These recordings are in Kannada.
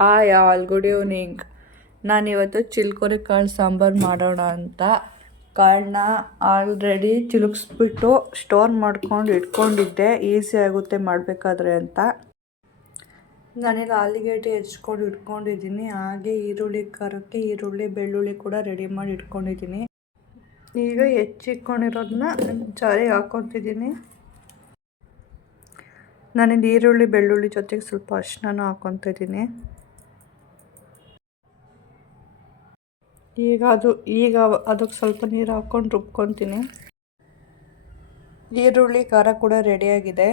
Hi all, good evening. ನಾನಿವತ್ತು ಚಿಲ್ಕೊರೆ ಕಾಳು ಸಾಂಬಾರು ಮಾಡೋಣ ಅಂತ ಕಾಳನ್ನ ಆಲ್ರೆಡಿ ಚಿಲುಕ್ಸ್ಬಿಟ್ಟು ಸ್ಟೋರ್ ಮಾಡ್ಕೊಂಡು ಇಟ್ಕೊಂಡಿದ್ದೆ, ಈಸಿ ಆಗುತ್ತೆ ಮಾಡಬೇಕಾದ್ರೆ ಅಂತ. ನಾನಿಲ್ಲಿ ಆಲೂಗೆಡ್ಡೆ ಹೆಚ್ಕೊಂಡು ಇಟ್ಕೊಂಡಿದ್ದೀನಿ. ಹಾಗೆ ಈರುಳ್ಳಿ ಖಾರಕ್ಕೆ ಈರುಳ್ಳಿ ಬೆಳ್ಳುಳ್ಳಿ ಕೂಡ ರೆಡಿ ಮಾಡಿ ಇಟ್ಕೊಂಡಿದ್ದೀನಿ. ಈಗ ಹೆಚ್ಚಿಟ್ಕೊಂಡಿರೋದನ್ನ ಜಾರಿಗೆ ಹಾಕ್ಕೊತಿದ್ದೀನಿ. ನಾನಿಲ್ಲಿ ಈರುಳ್ಳಿ ಬೆಳ್ಳುಳ್ಳಿ ಜೊತೆಗೆ ಸ್ವಲ್ಪ ಅರಿಶಿನ ಹಾಕ್ಕೊತಿದ್ದೀನಿ. ಈಗ ಅದಕ್ಕೆ ಸ್ವಲ್ಪ ನೀರು ಹಾಕ್ಕೊಂಡು ರುಬ್ಕೊತೀನಿ. ಈರುಳ್ಳಿ ಖಾರ ಕೂಡ ರೆಡಿಯಾಗಿದೆ.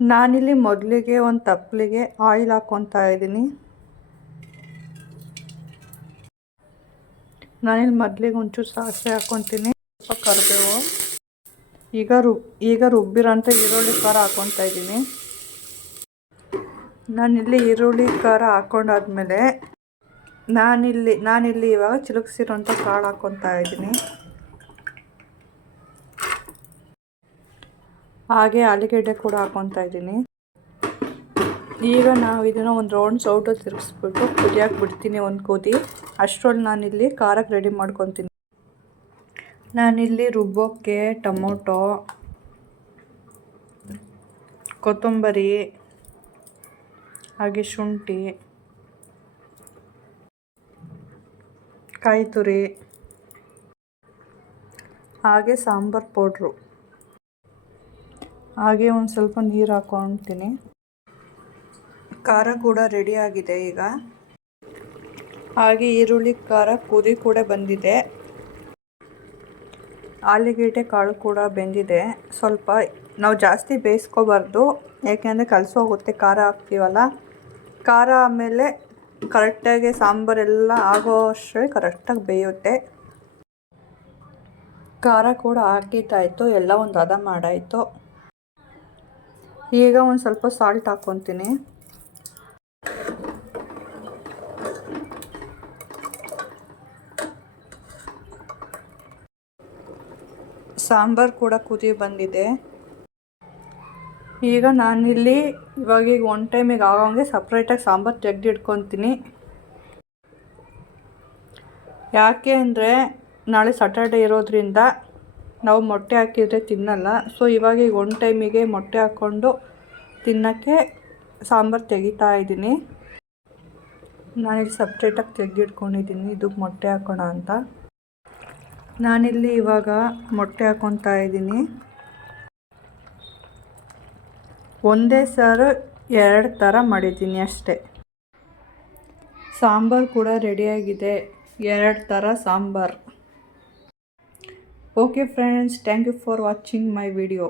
ನಾನಿಲ್ಲಿ ಮೊದಲಿಗೆ ಒಂದು ತಪ್ಪಲಿಗೆ ಆಯಿಲ್ ಹಾಕ್ಕೊತಾ ಇದ್ದೀನಿ. ನಾನಿಲ್ಲಿ ಮೊದಲಿಗೆ ಒಂಚೂರು ಸಾಸಿವೆ ಹಾಕ್ಕೊತೀನಿ, ಸ್ವಲ್ಪ ಕರಿಬೇವು. ಈಗ ರುಬ್ಬಿರೋಂಥ ಈರುಳ್ಳಿ ಖಾರ ಹಾಕ್ಕೊತಾ ಇದ್ದೀನಿ. ನಾನಿಲ್ಲಿ ಈರುಳ್ಳಿ ಖಾರ ಹಾಕ್ಕೊಂಡಾದ್ಮೇಲೆ ನಾನಿಲ್ಲಿ ಇವಾಗ ಚಿಲುಕ್ಸಿರೋಂಥ ಕಾಳು ಹಾಕ್ಕೊತಾ ಇದ್ದೀನಿ. ಹಾಗೆ ಆಲೂಗೆಡ್ಡೆ ಕೂಡ ಹಾಕ್ಕೊತಾ ಇದ್ದೀನಿ. ಈಗ ನಾವು ಇದನ್ನು ಒಂದು ರೌಂಡ್ ಸೌಟು ತಿರುಗಿಸ್ಬಿಟ್ಟು ಕುದಿಯೋಕೆ ಬಿಡ್ತೀನಿ. ಒಂದು ಕುದಿ ಅಷ್ಟರಲ್ಲಿ ನಾನಿಲ್ಲಿ ಖಾರಕ್ಕೆ ರೆಡಿ ಮಾಡ್ಕೊತೀನಿ. ನಾನಿಲ್ಲಿ ರುಬ್ಬೋಕ್ಕೆ ಟೊಮೊಟೊ, ಕೊತ್ತಂಬರಿ, ಹಾಗೆ ಶುಂಠಿ, ಕಾಯಿ ತುರಿ, ಹಾಗೆ ಸಾಂಬಾರು ಪೌಡ್ರು, ಹಾಗೆ ಒಂದು ಸ್ವಲ್ಪ ನೀರು ಹಾಕ್ಕೊತೀನಿ. ಖಾರ ಕೂಡ ರೆಡಿಯಾಗಿದೆ ಈಗ. ಹಾಗೆ ಈರುಳ್ಳಿ ಖಾರ ಕುದಿ ಕೂಡ ಬಂದಿದೆ. ಆಲೂಗೆಡ್ಡೆ ಕಾಳು ಕೂಡ ಬೆಂದಿದೆ. ಸ್ವಲ್ಪ ನಾವು ಜಾಸ್ತಿ ಬೇಯಿಸ್ಕೋಬಾರ್ದು, ಯಾಕೆಂದರೆ ಕಲಸೋಗುತ್ತೆ ಖಾರ ಹಾಕ್ತೀವಲ್ಲ. ಖಾರ ಆಮೇಲೆ ಕರೆಕ್ಟಾಗಿ ಸಾಂಬಾರೆಲ್ಲ ಆಗೋ ಅಷ್ಟೇ ಕರೆಕ್ಟಾಗಿ ಬೇಯುತ್ತೆ. ಖಾರ ಕೂಡ ಹಾಕಿದ್ದಾಯಿತು, ಎಲ್ಲ ಒಂದು ಹದ ಮಾಡಾಯಿತು. ಈಗ ಒಂದು ಸ್ವಲ್ಪ ಸಾಲ್ಟ್ ಹಾಕ್ಕೊತೀನಿ. ಸಾಂಬಾರು ಕೂಡ ಕುದಿ ಬಂದಿದೆ. ಈಗ ನಾನಿಲ್ಲಿ ಇವಾಗ ಒನ್ ಟೈಮಿಗೆ ಆಗೋಂಗೆ ಸಪ್ರೇಟಾಗಿ ಸಾಂಬಾರು ತೆಗೆದಿಟ್ಕೊತೀನಿ. ಯಾಕೆ ಅಂದರೆ ನಾಳೆ ಸ್ಯಾಟರ್ಡೆ ಇರೋದ್ರಿಂದ ನಾವು ಮೊಟ್ಟೆ ಹಾಕಿದರೆ ತಿನ್ನಲ್ಲ. ಸೊ ಇವಾಗ ಒನ್ ಟೈಮಿಗೆ ಮೊಟ್ಟೆ ಹಾಕ್ಕೊಂಡು ತಿನ್ನೋಕ್ಕೆ ಸಾಂಬಾರು ತೆಗಿತಾ ಇದ್ದೀನಿ. ನಾನಿಲ್ಲಿ ಸಪ್ರೇಟಾಗಿ ತೆಗೆದಿಟ್ಕೊಂಡಿದ್ದೀನಿ ಇದಕ್ಕೆ ಮೊಟ್ಟೆ ಹಾಕೋಣ ಅಂತ. ನಾನಿಲ್ಲಿ ಇವಾಗ ಮೊಟ್ಟೆ ಹಾಕ್ಕೊತಾ ಇದ್ದೀನಿ. ಒಂದೇ ಸಾರು 2 ಥರ ಮಾಡಿದ್ದೀನಿ ಅಷ್ಟೇ. ಸಾಂಬಾರು ಕೂಡ ರೆಡಿಯಾಗಿದೆ, 2 ಥರ sambar. Okay friends, thank you for watching my video.